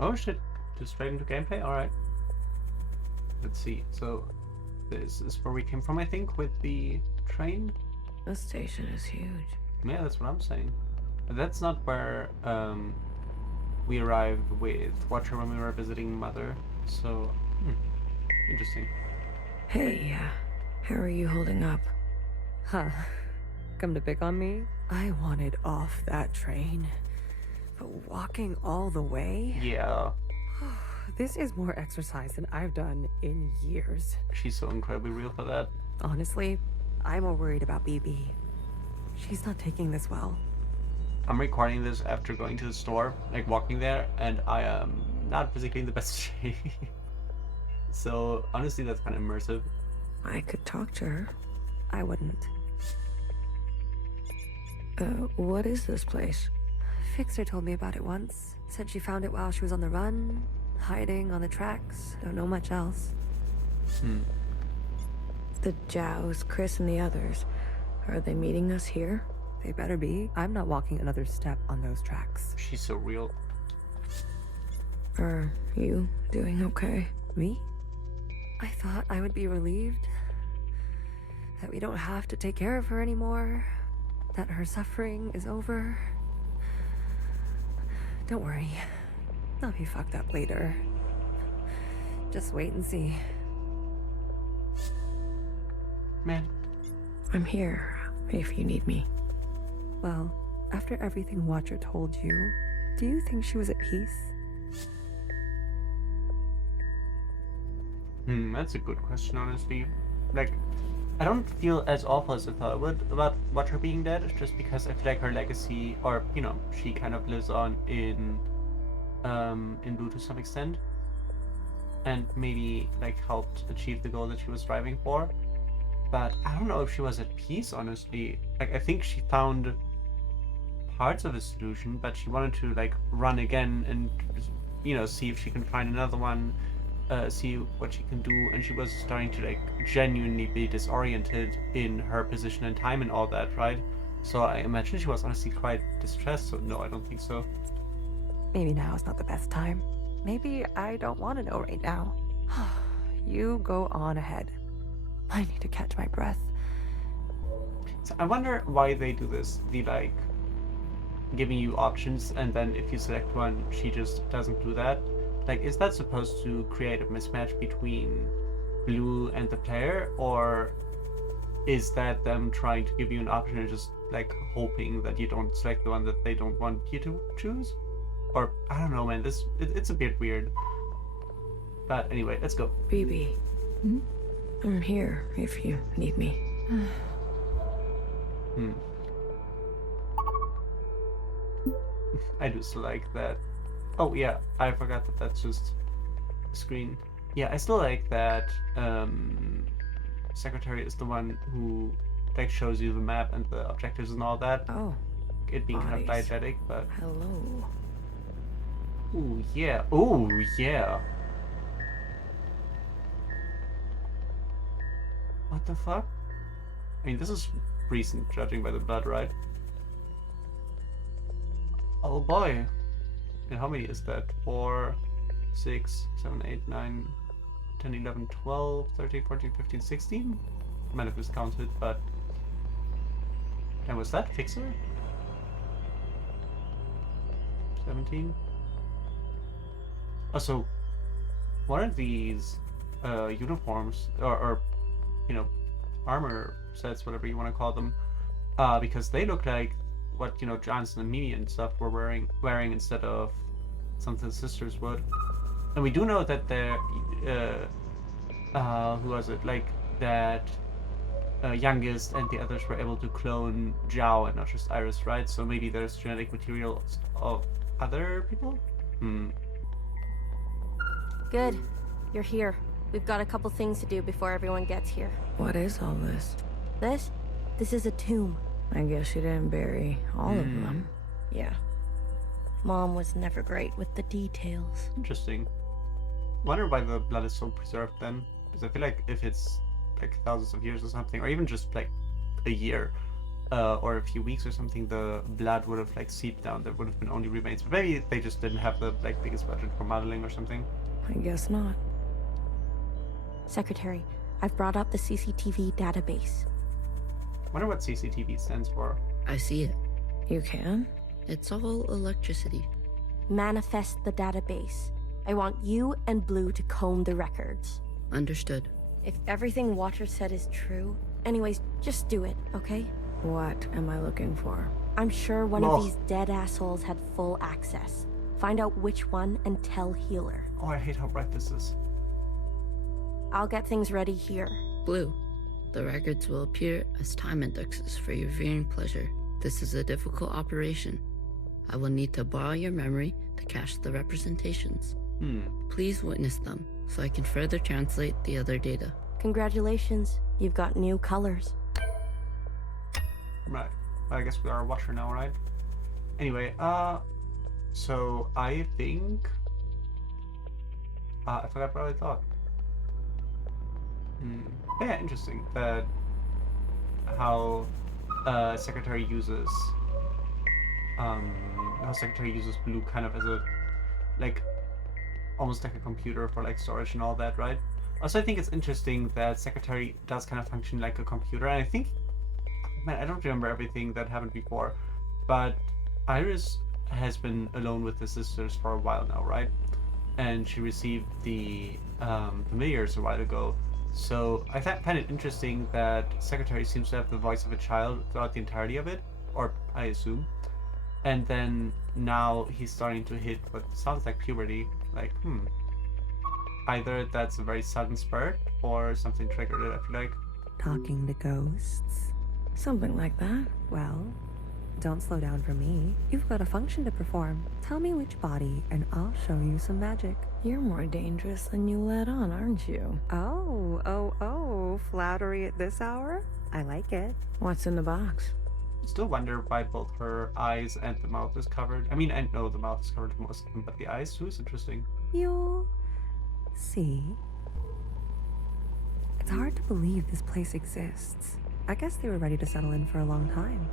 Oh shit. Just straight into gameplay? Alright. Let's see. So, this is where we came from, I think, with the train? This station is huge. Yeah, that's what I'm saying. But that's not where we arrived with Watcher when we were visiting Mother. So, interesting. Hey, how are you holding up? Huh. Come to pick on me? I wanted off that train. But walking all the way? Yeah, This is more exercise than I've done in years. she's so incredibly real for that. Honestly, I'm more worried about BB. She's not taking this well. I'm recording this after going to the store, like walking there, and I am not physically in the best shape. So, honestly, that's kind of immersive. I could talk to her. I wouldn't. What is this place? Fixer told me about it once. Said she found it while she was on the run, hiding on the tracks. Don't know much else. The Jows, Chris, and the others. Are they meeting us here? They better be. I'm not walking another step on those tracks. She's so real. Are you doing okay? Me? I thought I would be relieved that we don't have to take care of her anymore, that her suffering is over. Don't worry. I'll be fucked up later. Just wait and see. Man. I'm here, if you need me. Well, after everything Watcher told you, do you think she was at peace? That's a good question, honestly. Like, I don't feel as awful as I thought I would about Watcher being dead, just because I feel like her legacy, or, you know, she kind of lives on in Blue to some extent. And maybe, like, helped achieve the goal that she was striving for. But I don't know if she was at peace, honestly. Like, I think she found parts of a solution, but she wanted to, like, run again and, you know, see if she can find another one, see what she can do. And she was starting to, like, genuinely be disoriented in her position and time and all that, right? So I imagine she was honestly quite distressed, so no, I don't think so. Maybe now is not the best time. Maybe I don't want to know right now. You go on ahead. I need to catch my breath. So I wonder why they do this. The, like, giving you options, and then if you select one, she just doesn't do that. Like, is that supposed to create a mismatch between Blue and the player, or is that them trying to give you an option and just, like, hoping that you don't select the one that they don't want you to choose? Or, I don't know, man, it's a bit weird. But anyway, let's go. BB. I'm here, if you need me. I just like that. Oh yeah, I forgot that that's just a screen. Yeah, I still like that Secretary is the one who, like, shows you the map and the objectives and all that. Oh, It being kind of bodies. diegetic, but Hello. ooh yeah, ooh yeah. What the fuck? I mean, this is recent, judging by the blood, right? Oh boy. And how many is that? 4, 6, 7, 8, 9, 10, 11, 12, 13, 14, 15, 16? I might have miscounted, but... And was that Fixer? 17? Also, what are these uniforms, or, you know, armor sets, whatever you want to call them? Because they look like what, you know, Johnson and Mimi and stuff were wearing instead of something sisters would. And we do know that they're who was it, like that youngest and the others were able to clone Zhao and not just Iris, right? So maybe there's genetic material of other people. Good. You're here. We've got a couple things to do before everyone gets here. What is all this? This is a tomb. I guess you didn't bury all of them. Yeah. Mom was never great with the details. Interesting. Wonder why the blood is so preserved then, because I feel like if it's like thousands of years or something, or even just like a year, or a few weeks or something, the blood would have like seeped down. There would have been only remains. But maybe they just didn't have the like biggest budget for modeling or something. I guess not. Secretary, I've brought up the CCTV database. Wonder what CCTV stands for. I see it. You can? It's all electricity. Manifest the database. I want you and Blue to comb the records. Understood. If everything Watcher said is true, anyways, just do it, okay? What am I looking for? I'm sure one Oh. of these dead assholes had full access. Find out which one and tell Healer. Oh, I hate how bright this is. I'll get things ready here. Blue, the records will appear as time indexes for your viewing pleasure. This is a difficult operation. I will need to borrow your memory to cache the representations. Please witness them so I can further translate the other data. Congratulations, you've got new colors. Right. I guess we are a Watcher now, right? Anyway, so I think... I forgot what I thought. Yeah, interesting that how Secretary uses Blue kind of as a like almost like a computer for like storage and all that, right? Also, I think it's interesting that Secretary does kind of function like a computer, and I think, man, I don't remember everything that happened before, but Iris has been alone with the sisters for a while now, right? And she received the familiars a while ago. So I find it interesting that Secretary seems to have the voice of a child throughout the entirety of it, or I assume. And then now he's starting to hit what sounds like puberty. Like, either that's a very sudden spurt or something triggered it, I feel like. Talking to ghosts? Something like that. Well, don't slow down for me. You've got a function to perform. Tell me which body, and I'll show you some magic. You're more dangerous than you let on, aren't you? Oh, flattery at this hour? I like it. What's in the box? Still wonder why both her eyes and the mouth is covered. I mean, I know the mouth is covered for most of them, but the eyes too is interesting. You'll see. It's hard to believe this place exists. I guess they were ready to settle in for a long time.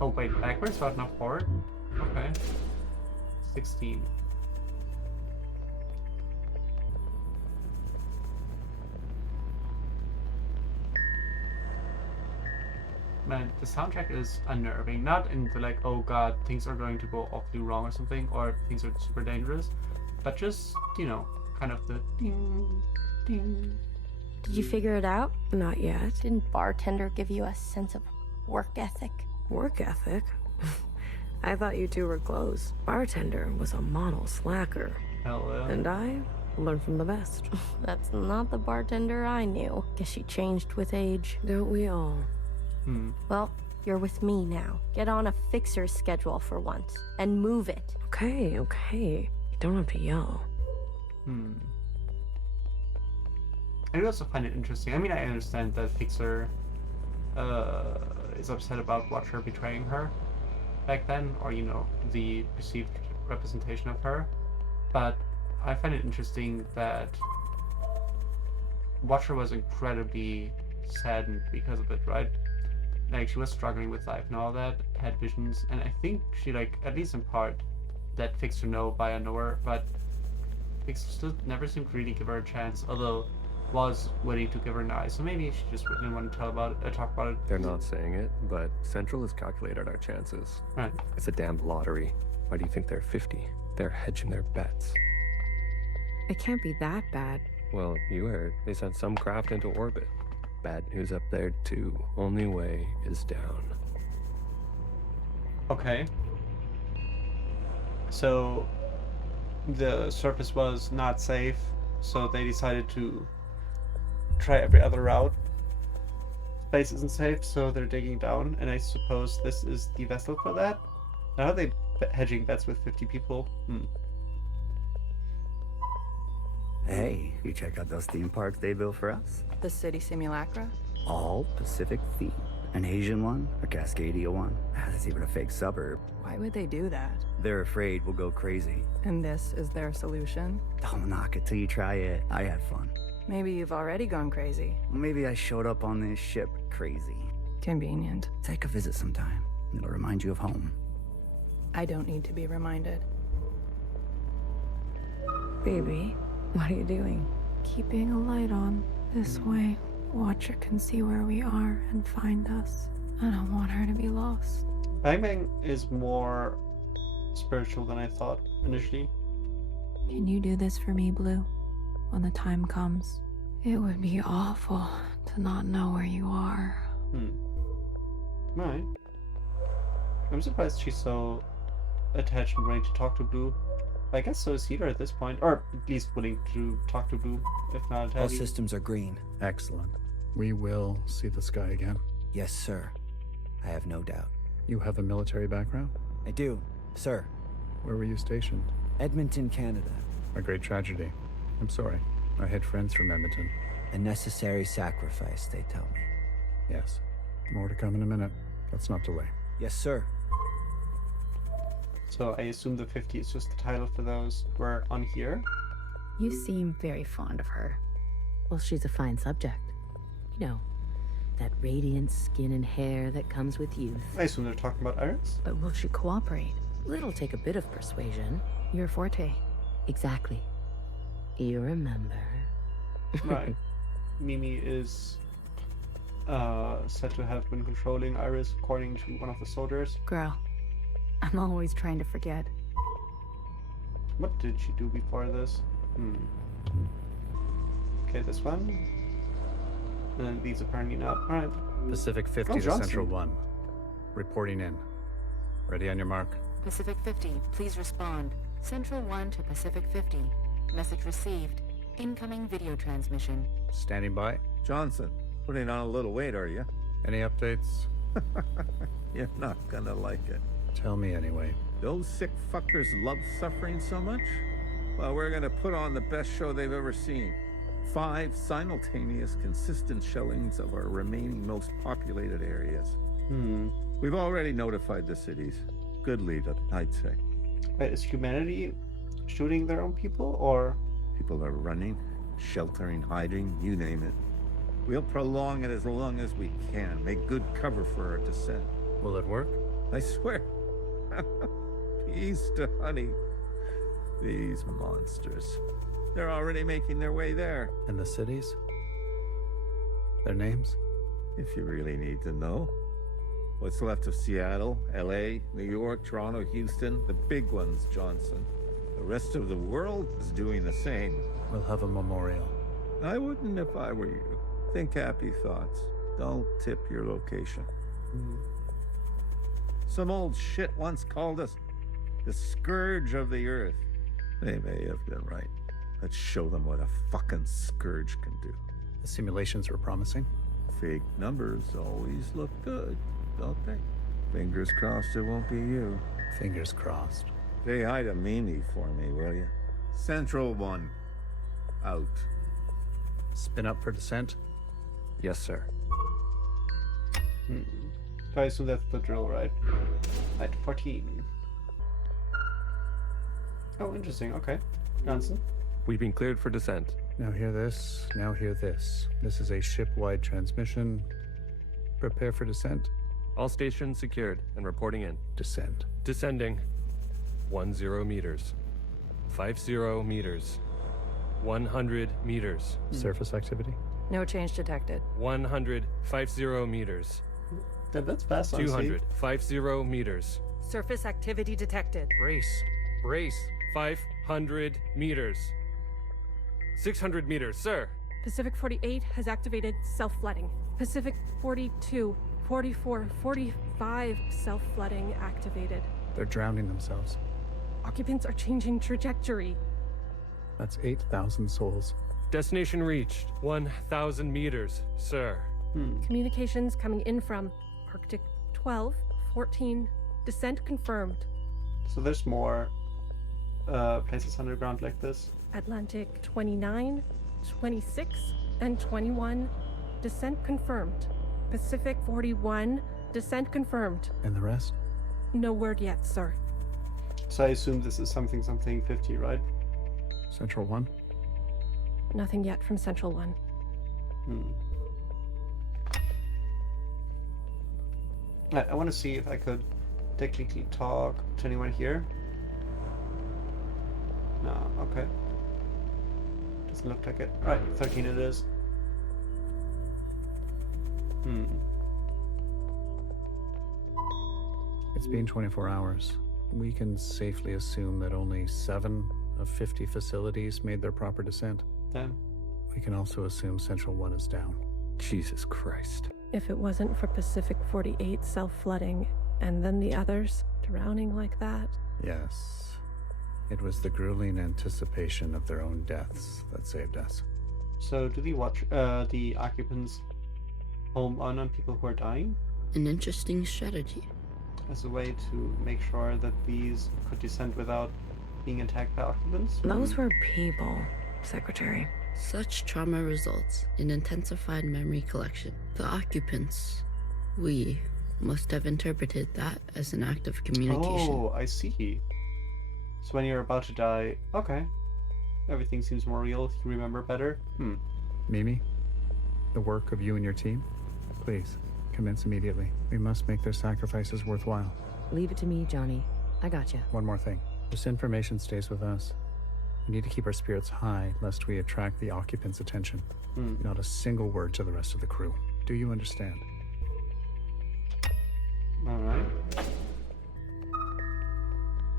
Oh wait, backwards, but not forward? Okay. 16. Man, the soundtrack is unnerving. Not in the like, oh god, things are going to go awfully wrong or something, or things are super dangerous, but just, you know, kind of the ding, ding. Did you figure it out? Not yet. Didn't bartender give you a sense of work ethic? Work ethic? I thought you two were close. Bartender was a model slacker. Hell yeah. And I learned from the best. That's not the bartender I knew. Guess she changed with age. Don't we all? Well, you're with me now. Get on a fixer's schedule for once, and move it. Okay. You don't have to yell. I do also find it interesting. I mean, I understand that Fixer is upset about Watcher betraying her back then, or, you know, the perceived representation of her. But I find it interesting that Watcher was incredibly saddened because of it, right? Like, she was struggling with life and all that, had visions, and I think she, like, at least in part, let Fixer know via Noah, but Fixer still never seemed to really give her a chance, although was willing to give her an eye, so maybe she just didn't want to talk about it. They're not saying it, but Central has calculated our chances. Right. It's a damned lottery. Why do you think they're 50? They're hedging their bets. It can't be that bad. Well, you heard. They sent some craft into orbit. Bad news up there, too. Only way is down. Okay. So the surface was not safe, so they decided to try every other route. Space isn't safe, so they're digging down, and I suppose this is the vessel for that. Now are they hedging bets with 50 people? Hey, you check out those theme parks they built for us? The city simulacra? All Pacific theme. An Asian one, a Cascadia one. There's even a fake suburb. Why would they do that? They're afraid we'll go crazy. And this is their solution? Don't knock it till you try it. I had fun. Maybe you've already gone crazy. Maybe I showed up on this ship crazy. Convenient. Take a visit sometime. It'll remind you of home. I don't need to be reminded. Baby, what are you doing? Keeping a light on. This way, Watcher can see where we are and find us. I don't want her to be lost. Bang Bang is more spiritual than I thought initially. Can you do this for me, Blue? When the time comes? It would be awful to not know where you are. Right. I'm surprised she's so attached and willing to talk to Blue. I guess so is Heater at this point, or at least willing to talk to Blue, if not attached. All systems are green. Excellent. We will see the sky again. Yes, sir. I have no doubt. You have a military background? I do, sir. Where were you stationed? Edmonton, Canada. A great tragedy. I'm sorry. I had friends from Edmonton. A necessary sacrifice, they tell me. Yes. More to come in a minute. Let's not delay. Yes, sir. So I assume the 50 is just the title for those who are on here. You seem very fond of her. Well, she's a fine subject. You know, that radiant skin and hair that comes with youth. I assume they're talking about Iris. But will she cooperate? It'll take a bit of persuasion. Your forte. Exactly. You remember. Right. Mimi is said to have been controlling Iris according to one of the soldiers. Girl, I'm always trying to forget. What did she do before this? Okay, this one. And then these apparently not. Alright. Pacific 50 to Johnson. Central 1. Reporting in. Ready on your mark. Pacific 50, please respond. Central 1 to Pacific 50. Message received. Incoming video transmission. Standing by. Johnson, putting on a little weight, are you? Any updates? You're not gonna like it. Tell me anyway. Those sick fuckers love suffering so much? Well, we're gonna put on the best show they've ever seen. 5 simultaneous, consistent shellings of our remaining most populated areas. We've already notified the cities. Good lead, I'd say. Wait, is humanity shooting their own people, or? People are running, sheltering, hiding, you name it. We'll prolong it as long as we can, make good cover for our descent. Will it work? I swear. Peace to honey. These monsters. They're already making their way there. And the cities? Their names? If you really need to know. What's left of Seattle, LA, New York, Toronto, Houston, the big ones, Johnson. The rest of the world is doing the same. We'll have a memorial. I wouldn't if I were you. Think happy thoughts. Don't tip your location. Some old shit once called us the scourge of the earth. They may have been right. Let's show them what a fucking scourge can do. The simulations were promising. Fake numbers always look good, don't they? Fingers crossed it won't be you. Fingers crossed. Say hi to Mimi for me, will you? Central 1. Out. Spin up for descent? Yes, sir. I assume that's the drill, right? At 14. Oh, interesting. Okay. Johnson? We've been cleared for descent. Now hear this, now hear this. This is a ship-wide transmission. Prepare for descent. All stations secured and reporting in. Descent. Descending. 10 meters. 50 meters. 100 meters. Surface activity? No change detected. 100, 50 meters. That's fast, honestly. 200, 50 meters. Surface activity detected. Brace. Brace. 500 meters. 600 meters, sir. Pacific 48 has activated self-flooding. Pacific 42, 44, 45 self-flooding activated. They're drowning themselves. Occupants are changing trajectory. That's 8,000 souls. Destination reached. 1,000 meters, sir. Communications coming in from Arctic 12, 14. Descent confirmed. So there's more places underground like this. Atlantic 29, 26, and 21. Descent confirmed. Pacific 41. Descent confirmed. And the rest? No word yet, sir. So I assume this is something 50, right? Central 1? Nothing yet from Central 1. I want to see if I could technically talk to anyone here. No, okay. Doesn't look like it. Alright, 13 it is. It's been 24 hours. We can safely assume that only 7 of 50 facilities made their proper descent. Damn. We can also assume Central 1 is down. Jesus Christ. If it wasn't for Pacific 48 self-flooding, and then the others drowning like that. Yes. It was the grueling anticipation of their own deaths that saved us. So do the the occupants home on people who are dying? An interesting strategy. As a way to make sure that these could descend without being attacked by occupants? Those were people, Secretary. Such trauma results in intensified memory collection. The occupants, we, must have interpreted that as an act of communication. Oh, I see. So when you're about to die, okay. Everything seems more real, you remember better. Mimi, the work of you and your team, please, commence immediately. We must make their sacrifices worthwhile. Leave it to me, Johnny. I got you. One more thing. This information stays with us. We need to keep our spirits high, lest we attract the occupants' attention. Not a single word to the rest of the crew. Do you understand? Alright.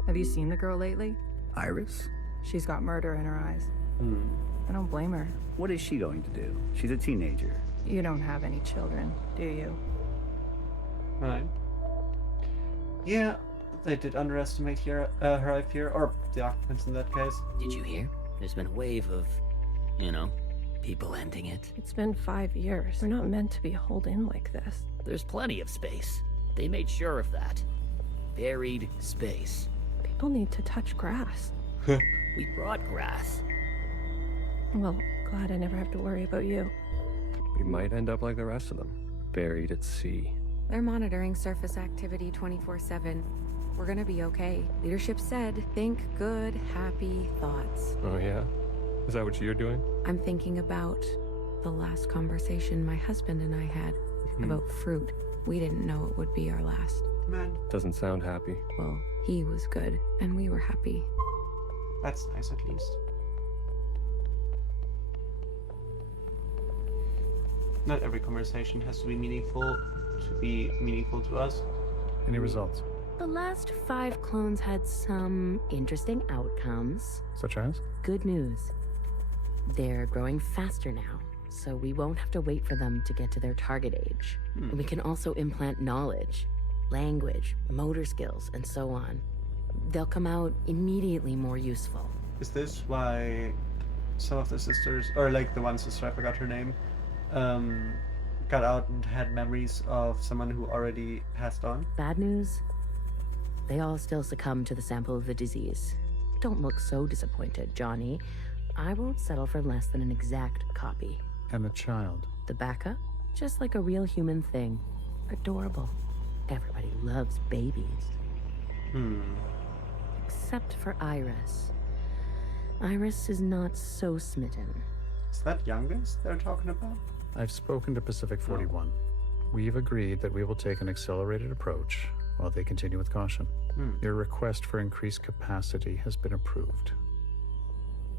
Have you seen the girl lately? Iris? She's got murder in her eyes. I don't blame her. What is she going to do? She's a teenager. You don't have any children, do you? Right. Yeah, they did underestimate her I fear, or the occupants in that case. Did you hear? There's been a wave of, people ending it. It's been 5 years. We're not meant to be holed in like this. There's plenty of space. They made sure of that. Buried space. People need to touch grass. We brought grass. Well, glad I never have to worry about you. We might end up like the rest of them, buried at sea. They're monitoring surface activity 24/7. We're gonna be okay. Leadership said, think good, happy thoughts. Oh yeah? Is that what you're doing? I'm thinking about the last conversation my husband and I had about fruit. We didn't know it would be our last. Man. Doesn't sound happy. Well, he was good, and we were happy. That's nice, at least. Not every conversation has to be meaningful to us. Any results? The last 5 clones had some interesting outcomes. Such as? Good news. They're growing faster now, so we won't have to wait for them to get to their target age. We can also implant knowledge, language, motor skills, and so on. They'll come out immediately more useful. Is this why some of the sisters, or like the one sister, I forgot her name, got out and had memories of someone who already passed on? Bad news? They all still succumb to the sample of the disease. Don't look so disappointed, Johnny. I won't settle for less than an exact copy. And the child? The backup? Just like a real human thing. Adorable. Everybody loves babies. Except for Iris. Iris is not so smitten. Is that youngest they're talking about? I've spoken to Pacific 41. We've agreed that we will take an accelerated approach while they continue with caution. Your request for increased capacity has been approved.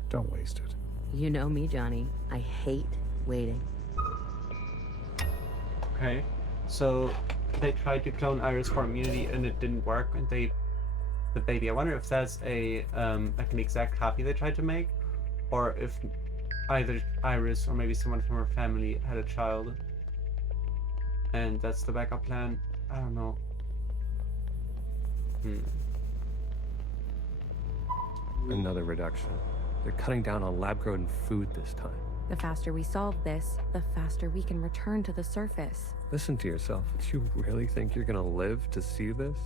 Don't waste it. You know me, Johnny. I hate waiting. Okay, so they tried to clone Iris for immunity and it didn't work, and the baby. I wonder if that's a like an exact copy they tried to make, or if either Iris or maybe someone from her family had a child, and that's the backup plan. I don't know. Another reduction. They're cutting down on lab-grown food this time. The faster we solve this, the faster we can return to the surface. Listen to yourself. Do you really think you're gonna live to see this?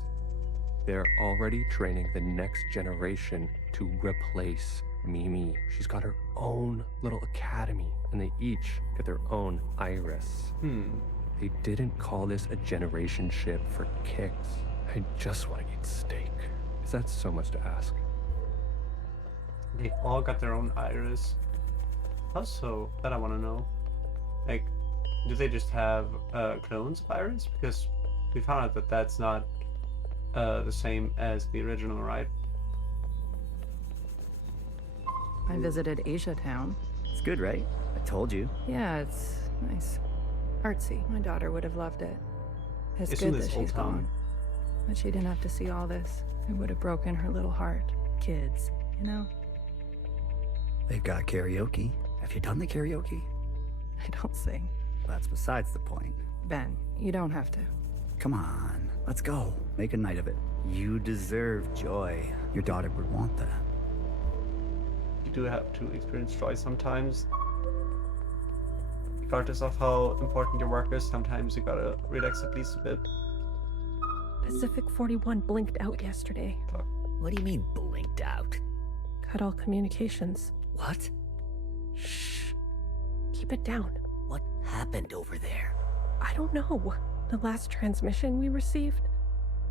They're already training the next generation to replace Mimi. She's got her own little academy, and they each get their own Iris. They didn't call this a generation ship for kicks. I just want to eat steak. Is that so much to ask? They all got their own Iris. How so? That I want to know. Like, do they just have clones of Iris? Because we found out that that's not the same as the original, right? I visited Asia Town. It's good, right? I told you. Yeah, it's nice. Artsy. My daughter would have loved it. It's Isn't good this that old she's town? gone. But she didn't have to see all this. It would have broken her little heart. Kids, you know? They've got karaoke. Have you done the karaoke? I don't sing. That's besides the point. Ben, you don't have to. Come on, let's go. Make a night of it. You deserve joy. Your daughter would want that. You do have to experience joy sometimes. Regardless of how important your work is, sometimes you gotta relax at least a bit. Pacific 41 blinked out yesterday. What do you mean, blinked out? Cut all communications. What? Shh. Keep it down. What happened over there? I don't know. The last transmission we received?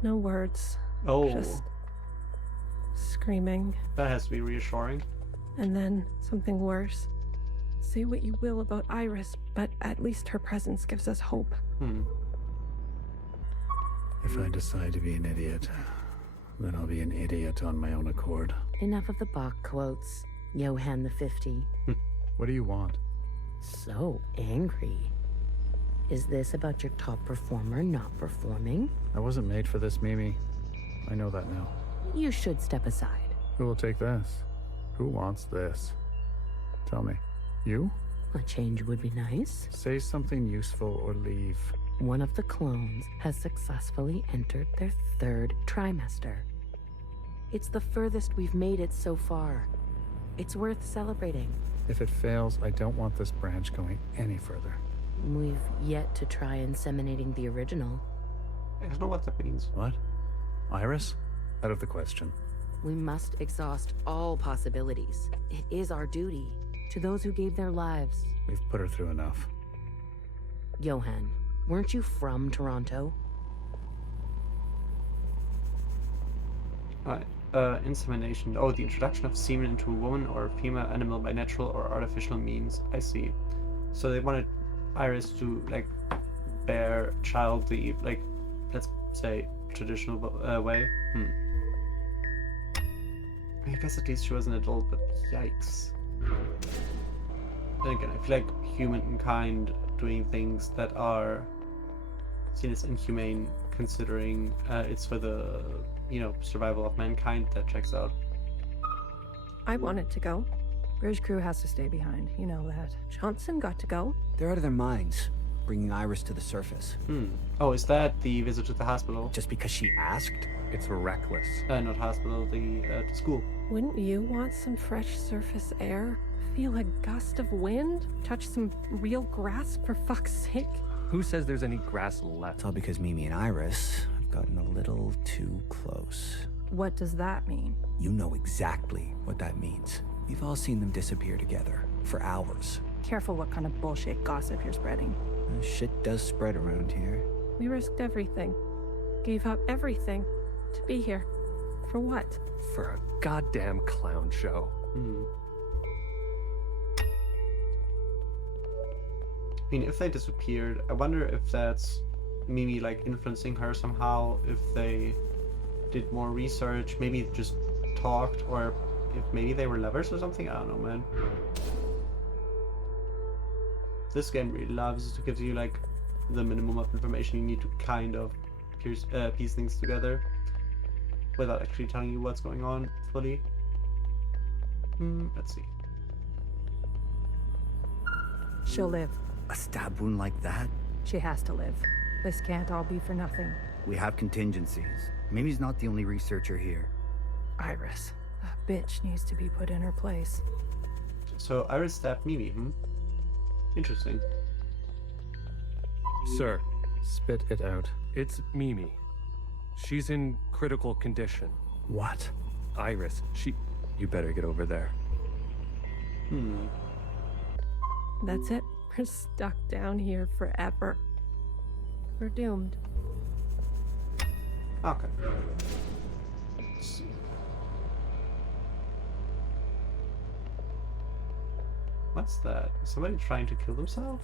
No words. Oh. Just screaming. That has to be reassuring. And then something worse. Say what you will about Iris, but at least her presence gives us hope. If I decide to be an idiot, then I'll be an idiot on my own accord. Enough of the Bach quotes, Johann the 50. What do you want? So angry. Is this about your top performer not performing? I wasn't made for this, Mimi. I know that now. You should step aside. Who will take this? Who wants this? Tell me. You? A change would be nice. Say something useful or leave. One of the clones has successfully entered their 3rd trimester. It's the furthest we've made it so far. It's worth celebrating. If it fails, I don't want this branch going any further. We've yet to try inseminating the original. I don't know what that means. What? Iris? Out of the question. We must exhaust all possibilities. It is our duty to those who gave their lives. We've put her through enough. Johann, weren't you from Toronto? Insemination. Oh, the introduction of semen into a woman or a female animal by natural or artificial means. I see. So they wanted Iris to, like, bear child the, like, let's say, traditional way. I guess at least she was an adult, but yikes. Then again, I feel like humankind doing things that are seen as inhumane, considering it's for the, survival of mankind, that checks out. I wanted to go. Bridge crew has to stay behind. You know that. Johnson got to go. They're out of their minds, bringing Iris to the surface. Oh, is that the visit to the hospital? Just because she asked? It's reckless. Not hospital, the school. Wouldn't you want some fresh surface air? Feel a gust of wind? Touch some real grass, for fuck's sake? Who says there's any grass left? It's all because Mimi and Iris have gotten a little too close. What does that mean? You know exactly what that means. We've all seen them disappear together for hours. Careful what kind of bullshit gossip you're spreading. Shit does spread around here. We risked everything. Gave up everything. To be here. For what? For a goddamn clown show. I mean, if they disappeared, I wonder if that's Mimi, like, influencing her somehow, if they did more research, maybe just talked, or if maybe they were lovers or something. I don't know, man. This game really loves to give you, like, the minimum of information you need to kind of piece things together without actually telling you what's going on fully. Let's see. She'll live. A stab wound like that? She has to live. This can't all be for nothing. We have contingencies. Mimi's not the only researcher here. Iris. That bitch needs to be put in her place. So Iris stabbed Mimi, Interesting. Sir. Spit it out. It's Mimi. She's in critical condition. What? Iris, You better get over there. That's it. We're stuck down here forever. We're doomed. Okay. Let's see. What's that? Is somebody trying to kill themselves?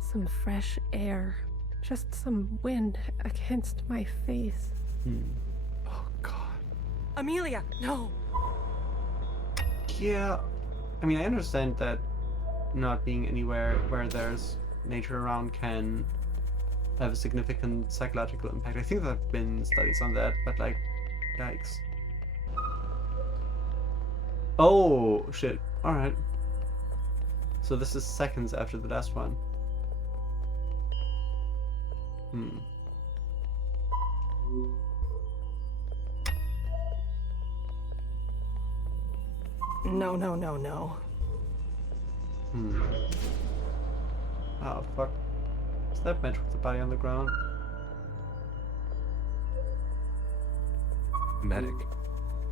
Some fresh air. Just some wind against my face. Oh, God. Amelia, no! Yeah, I mean, I understand that not being anywhere where there's nature around can have a significant psychological impact. I think there have been studies on that, but like, yikes. Oh, shit. Alright. So this is seconds after the last one. No, no, no, no. Oh, fuck. Is that match with the body on the ground? Medic.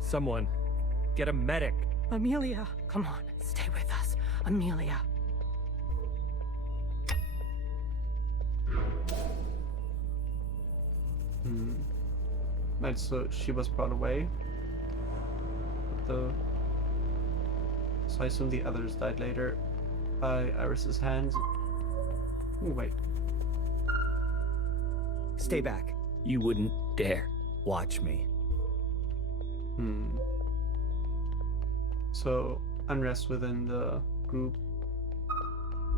Someone. Get a medic. Amelia, come on, stay with us. Amelia. Right, so she was brought away. So I assume the others died later by Iris's hands. Ooh, wait. Stay back. You wouldn't dare. Watch me. So, unrest within the group.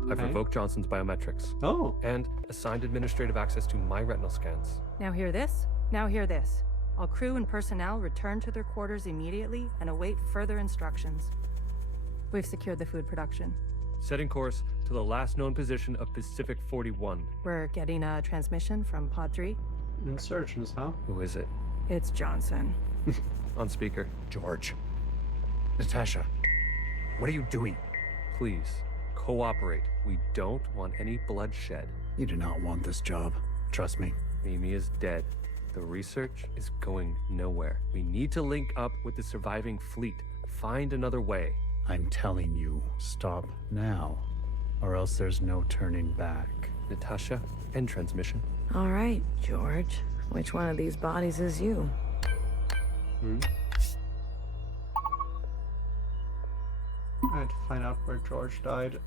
I've revoked Johnson's biometrics. Oh. And assigned administrative access to my retinal scans. Now hear this. Now hear this. All crew and personnel return to their quarters immediately and await further instructions. We've secured the food production. Setting course to the last known position of Pacific 41. We're getting a transmission from Pod 3. Insurgents, huh? Who is it? It's Johnson. On speaker. George. Natasha. What are you doing? Please, cooperate. We don't want any bloodshed. You do not want this job. Trust me. Mimi is dead. The research is going nowhere. We need to link up with the surviving fleet. Find another way. I'm telling you, stop now, or else there's no turning back. Natasha, end transmission. All right, George. Which one of these bodies is you? I had to find out where George died.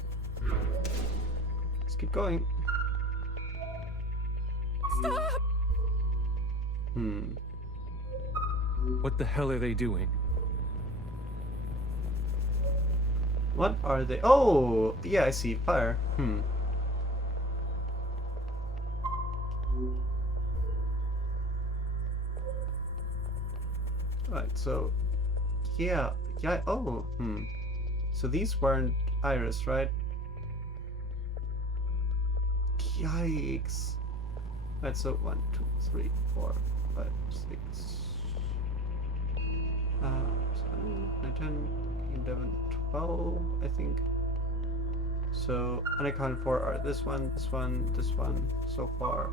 Let's keep going. Stop! What the hell are they doing? What are they? Oh, yeah, I see. Fire. Right, so, yeah, oh, So these weren't Iris, right? Yikes. Right, so 1, 2, 3, 4, 5, 6, 7, 8, 10, 11, 12, I think. So, unaccounted for are this one, this one, this one, so far.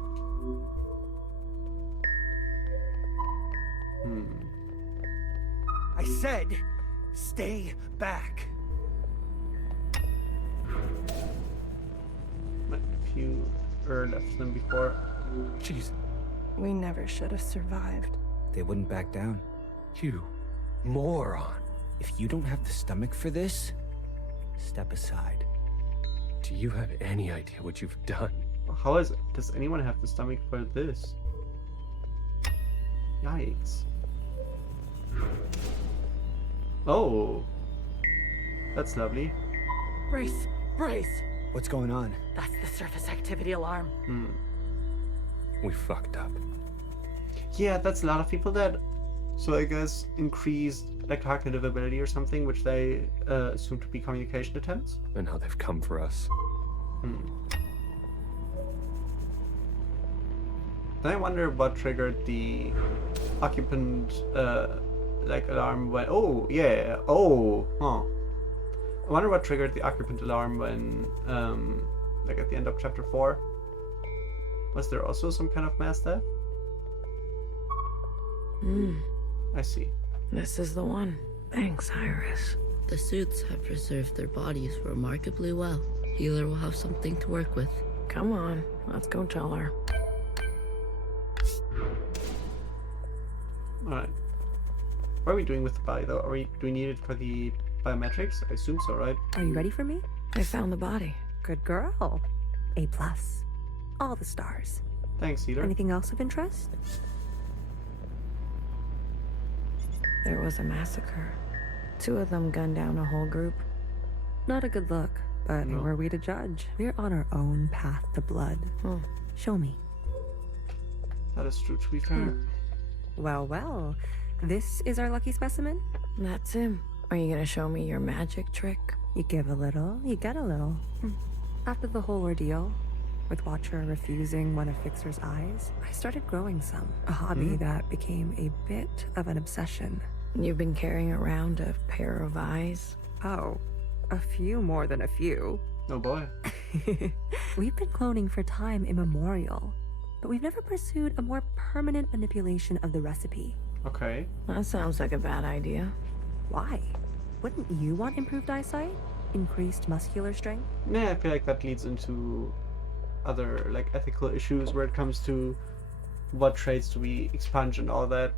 I said, stay back. Might be a few left than before. Jeez. We never should have survived. They wouldn't back down. You moron. If you don't have the stomach for this, step aside. Do you have any idea what you've done? How is it? Does anyone have the stomach for this? Yikes. Oh. That's lovely. Brace! Brace! What's going on? That's the surface activity alarm. We fucked up. Yeah, that's a lot of people dead. So I guess increased like cognitive ability or something, which they assume to be communication attempts. And now they've come for us. Then I wonder what triggered the occupant like alarm when. Oh yeah. Oh. Huh. I wonder what triggered the occupant alarm when like at the end of chapter 4. Was there also some kind of mass death? I see. This is the one. Thanks, Iris. The suits have preserved their bodies remarkably well. Healer will have something to work with. Come on, let's go tell her. Alright. What are we doing with the body though? Do we need it for the biometrics? I assume so, right? Are you ready for me? I found the body. Good girl. A+. All the stars. Thanks, Cedar. Anything else of interest? There was a massacre. 2 of them gunned down a whole group. Not a good look, but No. who are we to judge? We're on our own path to blood. Show me. That is true, to be fair. Well, well. This is our lucky specimen? That's him. Are you gonna show me your magic trick? You give a little, you get a little. After the whole ordeal, with Watcher refusing one of Fixer's eyes, I started growing some. A hobby that became a bit of an obsession. You've been carrying around a pair of eyes? Oh, a few more than a few. Oh boy. We've been cloning for time immemorial, but we've never pursued a more permanent manipulation of the recipe. Okay. That sounds like a bad idea. Why? Wouldn't you want improved eyesight? Increased muscular strength? Yeah, I feel like that leads into other like ethical issues where it comes to what traits do we expunge and all that.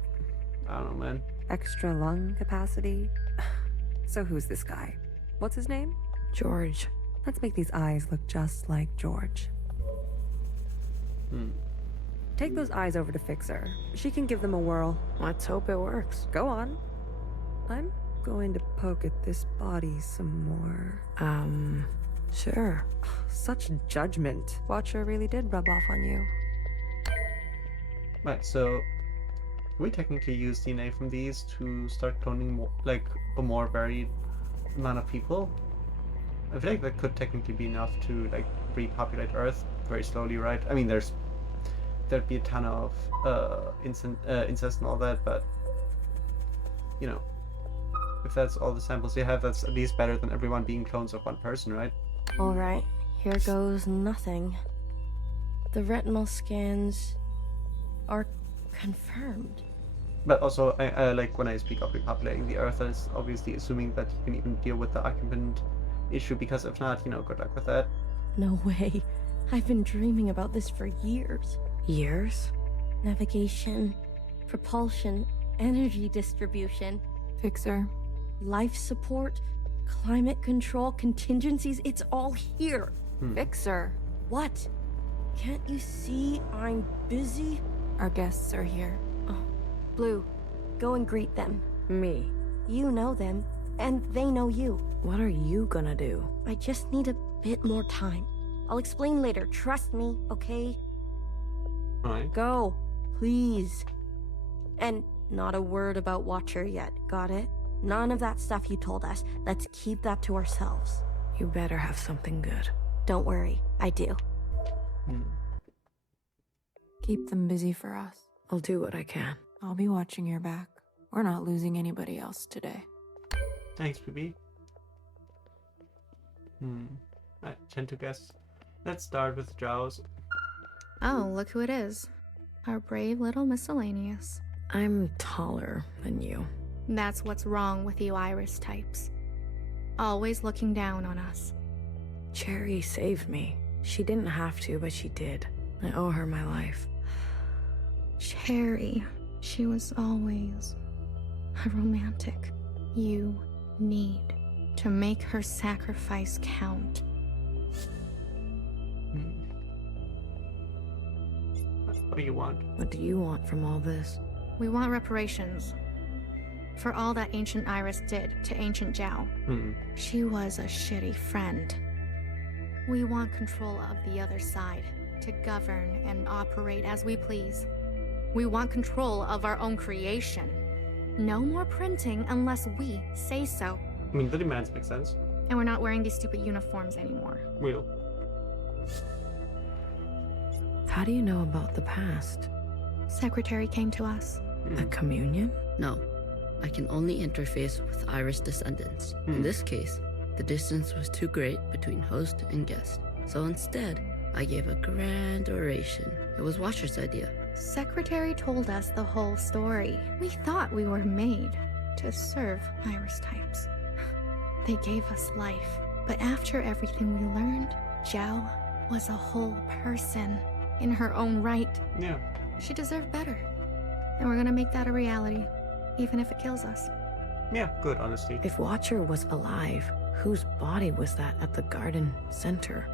I don't know, man. Extra lung capacity? So who's this guy? What's his name? George. Let's make these eyes look just like George. Take those eyes over to Fixer. She can give them a whirl. Let's hope it works. Go on. I'm going to poke at this body some more. Sure. Such judgment. Watcher really did rub off on you. Right, so can we technically use DNA from these to start cloning more, like a more varied amount of people? I feel like that could technically be enough to like repopulate Earth very slowly, right? I mean, there'd be a ton of incest and all that, but you know, if that's all the samples you have, that's at least better than everyone being clones of one person, right? Alright, here goes nothing. The retinal scans are confirmed. But also, I like when I speak of repopulating the Earth, is obviously assuming that you can even deal with the occupant issue, because if not, you know, good luck with that. No way. I've been dreaming about this for years. Years? Navigation, propulsion, energy distribution, Fixer. life support, climate control, contingencies, it's all here. Fixer. What? Can't you see I'm busy? Our guests are here. Oh, Blue, go and greet them. Me. You know them, and they know you. What are you gonna do? I just need a bit more time. I'll explain later, trust me, okay? Alright. Go, please. And not a word about Watcher yet, got it? None of that stuff you told us. Let's keep that to ourselves. You better have something good. Don't worry, I do. Keep them busy for us. I'll do what I can. I'll be watching your back. We're not losing anybody else today. Thanks, BB. I tend to guess. Let's start with Jaws. Oh, look who it is. Our brave little miscellaneous. I'm taller than you. That's what's wrong with you Iris types. Always looking down on us. Cherry saved me. She didn't have to, but she did. I owe her my life. Cherry, she was always a romantic. You need to make her sacrifice count. What do you want? What do you want from all this? We want reparations for all that Ancient Iris did to Ancient Zhao. She was a shitty friend. We want control of the other side, to govern and operate as we please. We want control of our own creation. No more printing unless we say so. I mean, the demands make sense. And we're not wearing these stupid uniforms anymore. Real. How do you know about the past? Secretary came to us. A communion? No, I can only interface with Iris descendants. In this case, the distance was too great between host and guest. So instead, I gave a grand oration. It was Watcher's idea. Secretary told us the whole story. We thought we were made to serve Iris types. They gave us life. But after everything we learned, Zhao was a whole person in her own right. Yeah. She deserved better. And we're gonna make that a reality, even if it kills us. Yeah, good, honestly. If Watcher was alive, whose body was that at the garden center?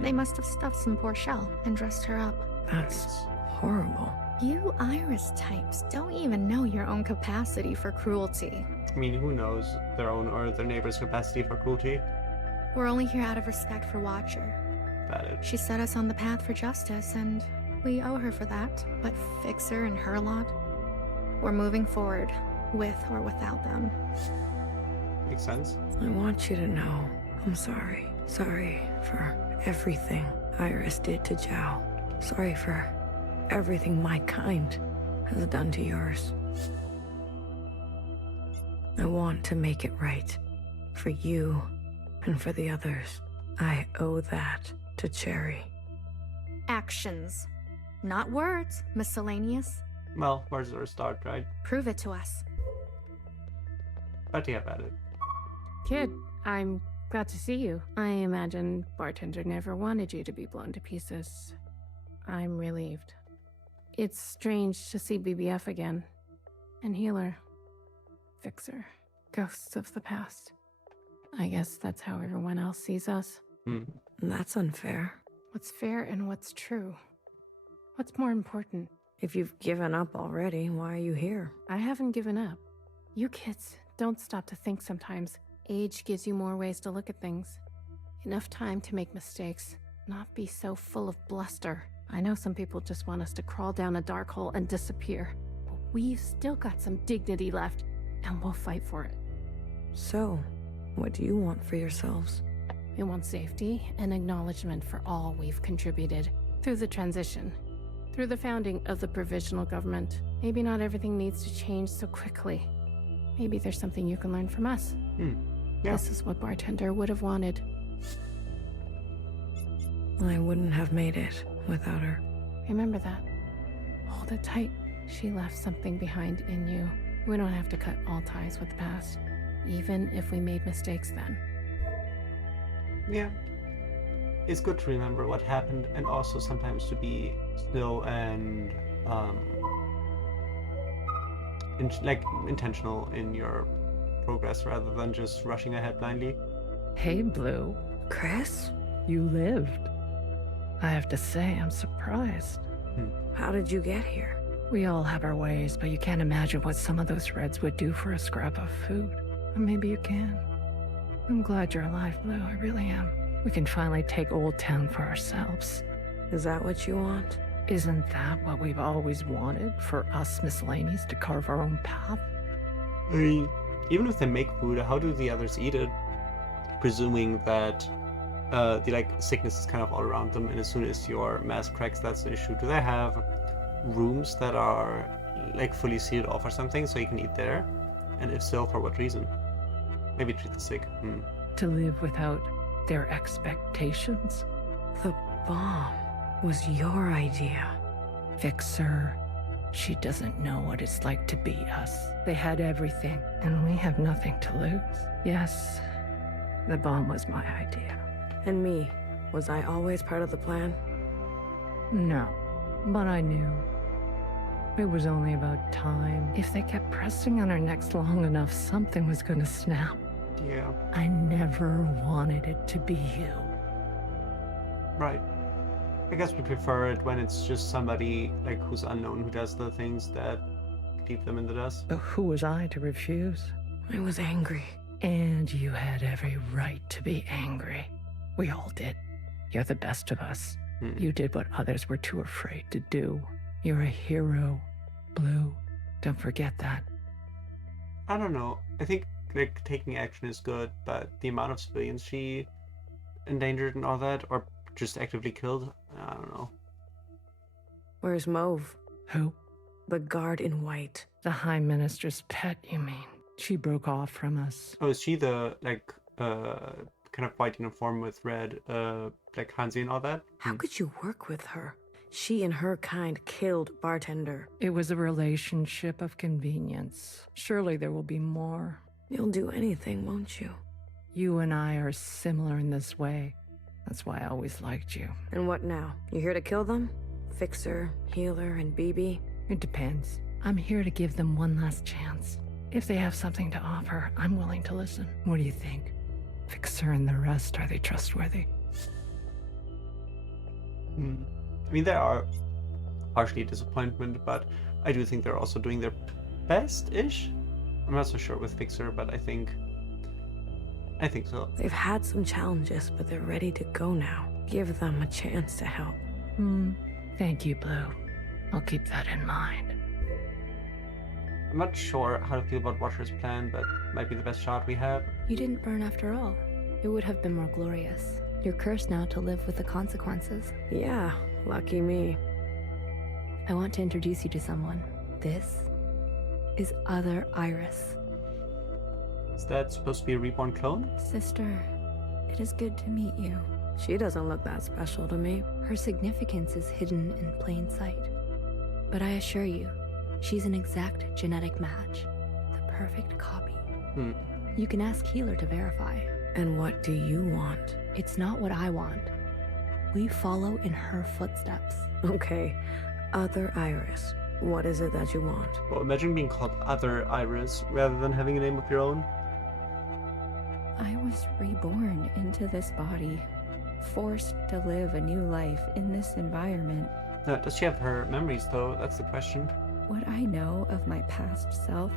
They must have stuffed some poor shell and dressed her up. That's horrible. You Iris types don't even know your own capacity for cruelty. I mean, who knows their own or their neighbor's capacity for cruelty? We're only here out of respect for Watcher. Got it. She set us on the path for justice, and we owe her for that. But Fixer and her lot, we're moving forward, with or without them. Makes sense. I want you to know I'm sorry. Sorry for everything Iris did to Zhao. Sorry for everything my kind has done to yours. I want to make it right. For you and for the others. I owe that to Cherry. Actions. Not words, miscellaneous. Well, where's our start, right? Prove it to us. But yeah, about it. Kid, I'm glad to see you. I imagine Bartender never wanted you to be blown to pieces. I'm relieved. It's strange to see BBF again. And Healer. Fixer. Ghosts of the past. I guess that's how everyone else sees us. That's unfair. What's fair and what's true? What's more important? If you've given up already, why are you here? I haven't given up. You kids don't stop to think sometimes. Age gives you more ways to look at things. Enough time to make mistakes, not be so full of bluster. I know some people just want us to crawl down a dark hole and disappear, but we've still got some dignity left, and we'll fight for it. So, what do you want for yourselves? We want safety and acknowledgement for all we've contributed through the transition, through the founding of the provisional government. Maybe not everything needs to change so quickly. Maybe there's something you can learn from us. Yeah. This is what Bartender would have wanted. I wouldn't have made it without her. Remember that. Hold it tight. She left something behind in you. We don't have to cut all ties with the past, even if we made mistakes then. Yeah. It's good to remember what happened and also sometimes to be still and intentional in your progress rather than just rushing ahead blindly. Hey, Blue. Chris? You lived. I have to say, I'm surprised. How did you get here? We all have our ways, but you can't imagine what some of those Reds would do for a scrap of food. Or maybe you can. I'm glad you're alive, Blue. I really am. We can finally take Old Town for ourselves. Is that what you want? Isn't that what we've always wanted? For us miscellaneous to carve our own path? I mean, even if they make food, how do the others eat it? Presuming that the sickness is kind of all around them, and as soon as your mask cracks, that's the issue. Do they have rooms that are fully sealed off or something so you can eat there? And if so, for what reason? Maybe treat the sick. To live without their expectations? The bomb was your idea. Fixer. She doesn't know what it's like to be us. They had everything, and we have nothing to lose. Yes, the bomb was my idea. And me? Was I always part of the plan? No, but I knew. It was only about time. If they kept pressing on our necks long enough, something was gonna snap. Yeah. I never wanted it to be you. Right. I guess we prefer it when it's just somebody who's unknown who does the things that keep them in the dust. But who was I to refuse? I was angry. And you had every right to be angry. We all did. You're the best of us. You did what others were too afraid to do. You're a hero, Blue. Don't forget that. I don't know. I think taking action is good, but the amount of civilians she endangered and all that, or just actively killed, I don't know. Where's Mauve? Who? The guard in white. The High Minister's pet, you mean? She broke off from us. Oh, is she the kind of white uniform with red, Hansi and all that? How could you work with her? She and her kind killed Bartender. It was a relationship of convenience. Surely there will be more. You'll do anything, won't you? You and I are similar in this way. That's why I always liked you. And what now? You here to kill them? Fixer, Healer, and BB? It depends. I'm here to give them one last chance. If they have something to offer, I'm willing to listen. What do you think? Fixer and the rest, are they trustworthy? I mean, they are partially a disappointment, but I do think they're also doing their best-ish. I'm not so sure with Fixer, but I think so. They've had some challenges, but they're ready to go now. Give them a chance to help. Thank you, Blue. I'll keep that in mind. I'm not sure how to feel about Watcher's plan, but might be the best shot we have. You didn't burn after all. It would have been more glorious. You're cursed now to live with the consequences. Yeah, lucky me. I want to introduce you to someone. This is Other Iris. Is that supposed to be a reborn clone? Sister, it is good to meet you. She doesn't look that special to me. Her significance is hidden in plain sight. But I assure you, she's an exact genetic match. The perfect copy. You can ask Healer to verify. And what do you want? It's not what I want. We follow in her footsteps. Okay, Other Iris. What is it that you want? Well, imagine being called Other Iris rather than having a name of your own. I was reborn into this body, forced to live a new life in this environment. Does she have her memories, though? That's the question. What I know of my past self,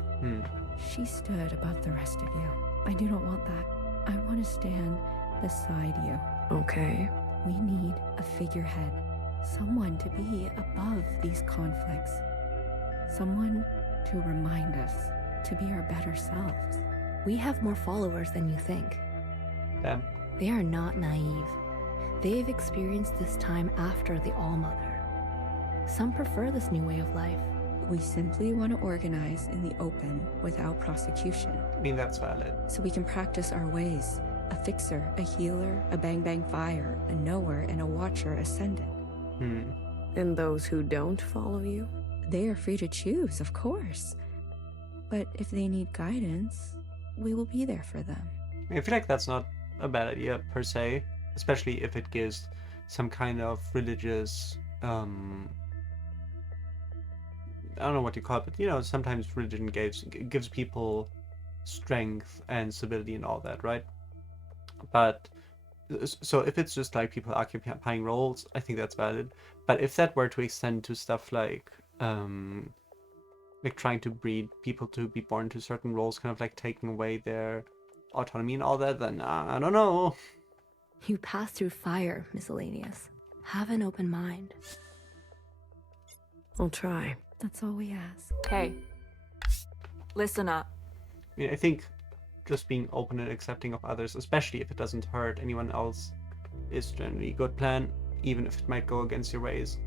she stood above the rest of you. I do not want that. I want to stand beside you. Okay. We need a figurehead. Someone to be above these conflicts. Someone to remind us to be our better selves. We have more followers than you think. Damn. They are not naive. They've experienced this time after the All-Mother. Some prefer this new way of life. We simply want to organize in the open without prosecution. I mean, that's valid. So we can practice our ways. A fixer, a healer, a bang-bang fire, a knower, and a watcher ascendant. And those who don't follow you? They are free to choose, of course. But if they need guidance, we will be there for them. I feel like that's not a bad idea, per se. Especially if it gives some kind of religious... I don't know what you call it, but, you know, sometimes religion gives people strength and stability and all that, right? But, so if it's just like people occupying roles, I think that's valid. But if that were to extend to stuff like trying to breed people to be born to certain roles, kind of like taking away their autonomy and all that, then I don't know. You pass through fire, Miscellaneous. Have an open mind. I'll try. That's all we ask. Hey, listen up. I mean, I think just being open and accepting of others, especially if it doesn't hurt anyone else, is generally a good plan, even if it might go against your ways.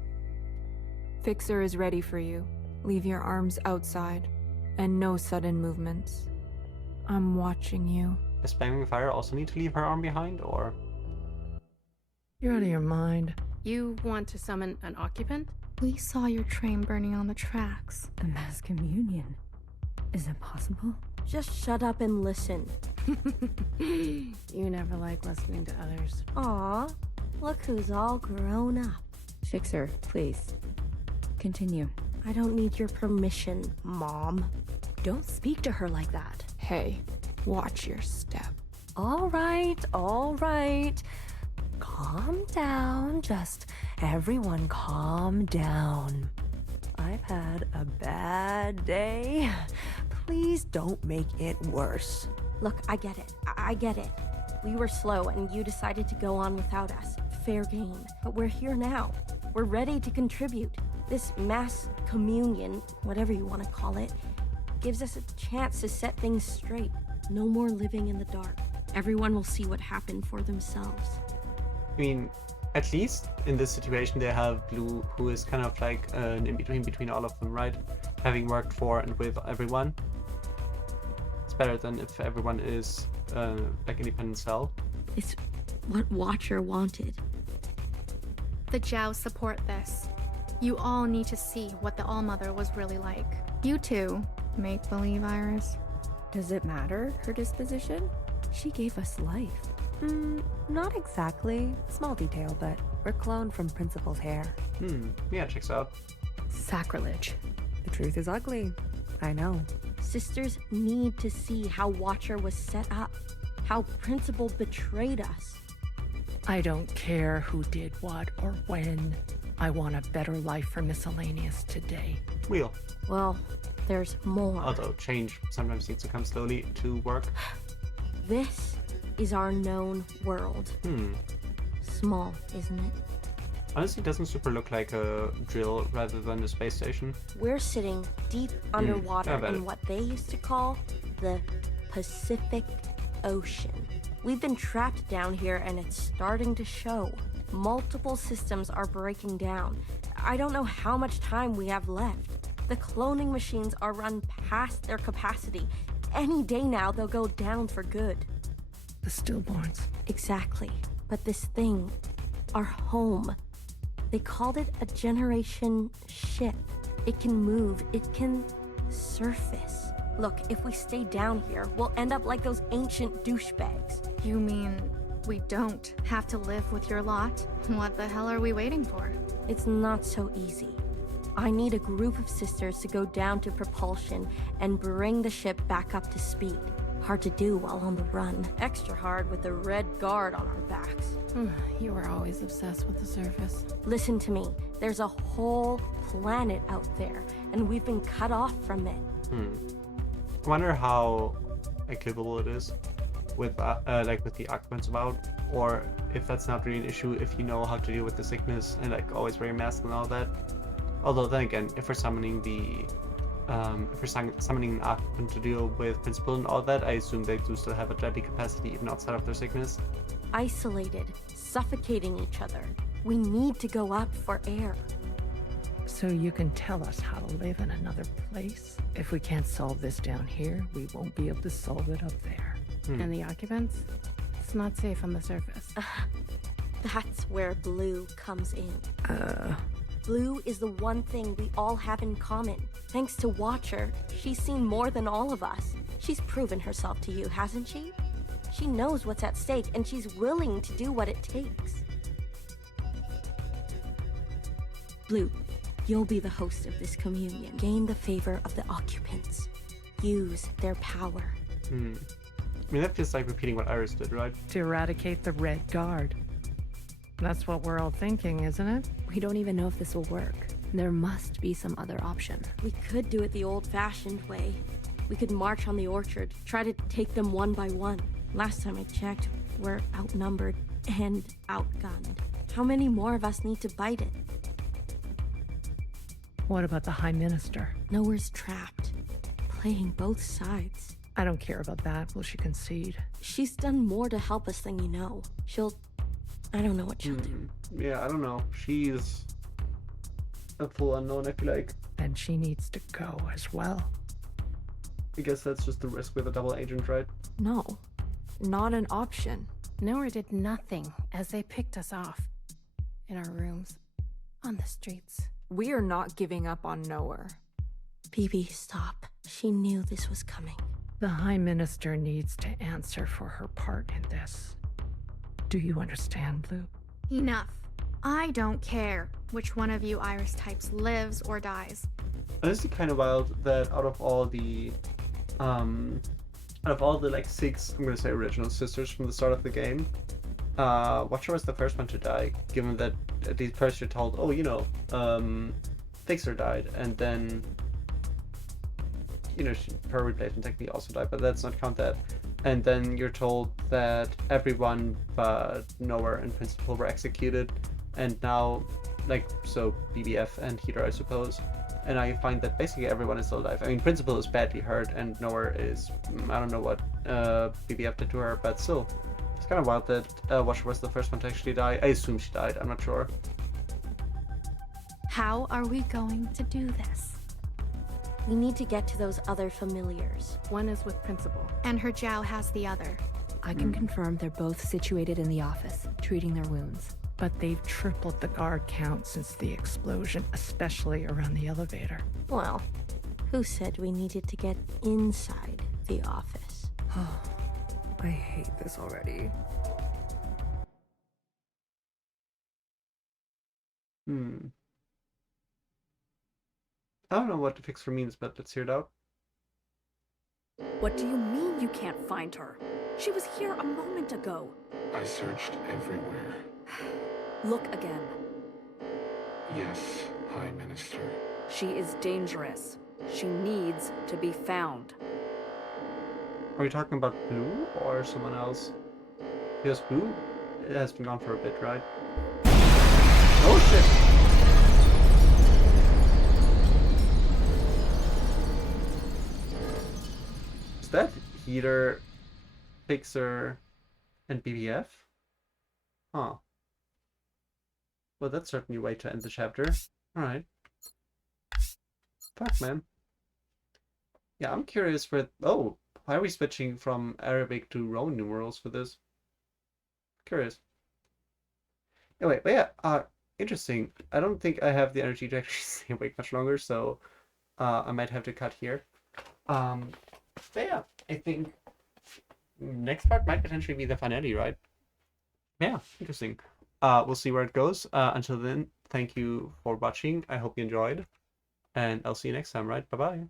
Fixer is ready for you. Leave your arms outside, and no sudden movements. I'm watching you. Does Banging Fire also need to leave her arm behind, or...? You're out of your mind. You want to summon an occupant? We saw your train burning on the tracks. A mass communion. Is it possible? Just shut up and listen. You never like listening to others. Aw, look who's all grown up. Fixer, please. Continue. I don't need your permission, Mom. Don't speak to her like that. Hey, watch your step. All right, all right. Calm down, just everyone calm down. I've had a bad day. Please don't make it worse. Look, I get it. I get it. We were slow and you decided to go on without us. Fair game. But we're here now. We're ready to contribute. This mass communion, whatever you want to call it, gives us a chance to set things straight. No more living in the dark. Everyone will see what happened for themselves. I mean, at least in this situation they have Blue, who is kind of like an in-between between all of them, right? Having worked for and with everyone. It's better than if everyone is like independent cell. It's what Watcher wanted. The Jows support this. You all need to see what the All-Mother was really like. You too, make-believe Iris. Does it matter, her disposition? She gave us life. Not exactly. Small detail, but we're cloned from Principal's hair. Yeah, checks out. Sacrilege. The truth is ugly. I know. Sisters need to see how Watcher was set up, how Principal betrayed us. I don't care who did what or when. I want a better life for Miscellaneous today. Real. Well, there's more. Although change sometimes needs to come slowly to work. This is our known world. Small, isn't it? Honestly, it doesn't super look like a drill rather than a space station. We're sitting deep underwater in what they used to call the Pacific Ocean. We've been trapped down here and it's starting to show. Multiple systems are breaking down. I don't know how much time we have left. The cloning machines are run past their capacity. Any day now, they'll go down for good. The stillborns. Exactly. But this thing, our home, they called it a generation ship. It can move, it can surface. Look, if we stay down here, we'll end up like those ancient douchebags. You mean we don't have to live with your lot? What the hell are we waiting for? It's not so easy. I need a group of sisters to go down to propulsion and bring the ship back up to speed. Hard to do while on the run. Extra hard with the Red Guard on our backs. You were always obsessed with the surface. Listen to me. There's a whole planet out there, and we've been cut off from it. I wonder how capable it is with with the occupants about, or if that's not really an issue if you know how to deal with the sickness and like always wear a mask and all that. Although then again, if we're summoning summoning an occupant to deal with Principal and all that, I assume they do still have a deadly capacity even outside of their sickness. Isolated, suffocating each other. We need to go up for air. So you can tell us how to live in another place? If we can't solve this down here, we won't be able to solve it up there. And the occupants? It's not safe on the surface. That's where Blue comes in. Blue is the one thing we all have in common. Thanks to Watcher, she's seen more than all of us. She's proven herself to you, hasn't she? She knows what's at stake, and she's willing to do what it takes. Blue, you'll be the host of this communion. Gain the favor of the occupants. Use their power. I mean, that feels like repeating what Iris did, right? To eradicate the Red Guard. That's what we're all thinking, isn't it? We don't even know if this will work. There must be some other option. We could do it the old-fashioned way. We could march on the orchard, try to take them one by one. Last time I checked, we're outnumbered and outgunned. How many more of us need to bite it? What about the High Minister? Nowhere's trapped. Playing both sides. I don't care about that. Will she concede? She's done more to help us than you know. I don't know what she'll do. Yeah, I don't know. She's a full unknown, I feel like. And she needs to go as well. I guess that's just the risk with a double agent, right? No, not an option. Nowhere did nothing as they picked us off. In our rooms. On the streets. We are not giving up on Nowhere. BB, stop. She knew this was coming. The High Minister needs to answer for her part in this. Do you understand, Blue? Enough. I don't care which one of you Iris types lives or dies. Honestly, kind of wild that out of all the like 6, I'm gonna say original sisters from the start of the game, Watcher was the first one to die. Given that at least first you're told, oh, you know, Fixer died, and then her replacement technically also died, but let's not count that. And then you're told that everyone but Nowhere and Principal were executed, and now, so BBF and Heater, I suppose. And now you find that basically everyone is still alive. I mean, Principal is badly hurt, and Nowhere is, I don't know what BBF did to her, but still, it's kind of wild that Watcher was the first one to actually die. I assume she died, I'm not sure. How are we going to do this? We need to get to those other familiars. One is with Principal. And her Zhao has the other. I can confirm they're both situated in the office, treating their wounds. But they've tripled the guard count since the explosion, especially around the elevator. Well, who said we needed to get inside the office? I hate this already. I don't know what the fixer means, but let's hear it out. What do you mean you can't find her? She was here a moment ago. I searched everywhere. Look again. Yes, High Minister. She is dangerous. She needs to be found. Are we talking about Blue or someone else? Because Blue has been gone for a bit, right? Oh shit! Is that Heater, Fixer, and BBF? Huh. Well, that's certainly a way to end the chapter. Alright. Fuck, man. Yeah, I'm curious for... Oh, why are we switching from Arabic to Roman numerals for this? Curious. Anyway, but yeah, interesting. I don't think I have the energy to actually stay awake much longer, so I might have to cut here. But yeah, I think next part might potentially be the finale, right? Yeah, interesting. We'll see where it goes. Until then, thank you for watching. I hope you enjoyed. And I'll see you next time, right? Bye-bye.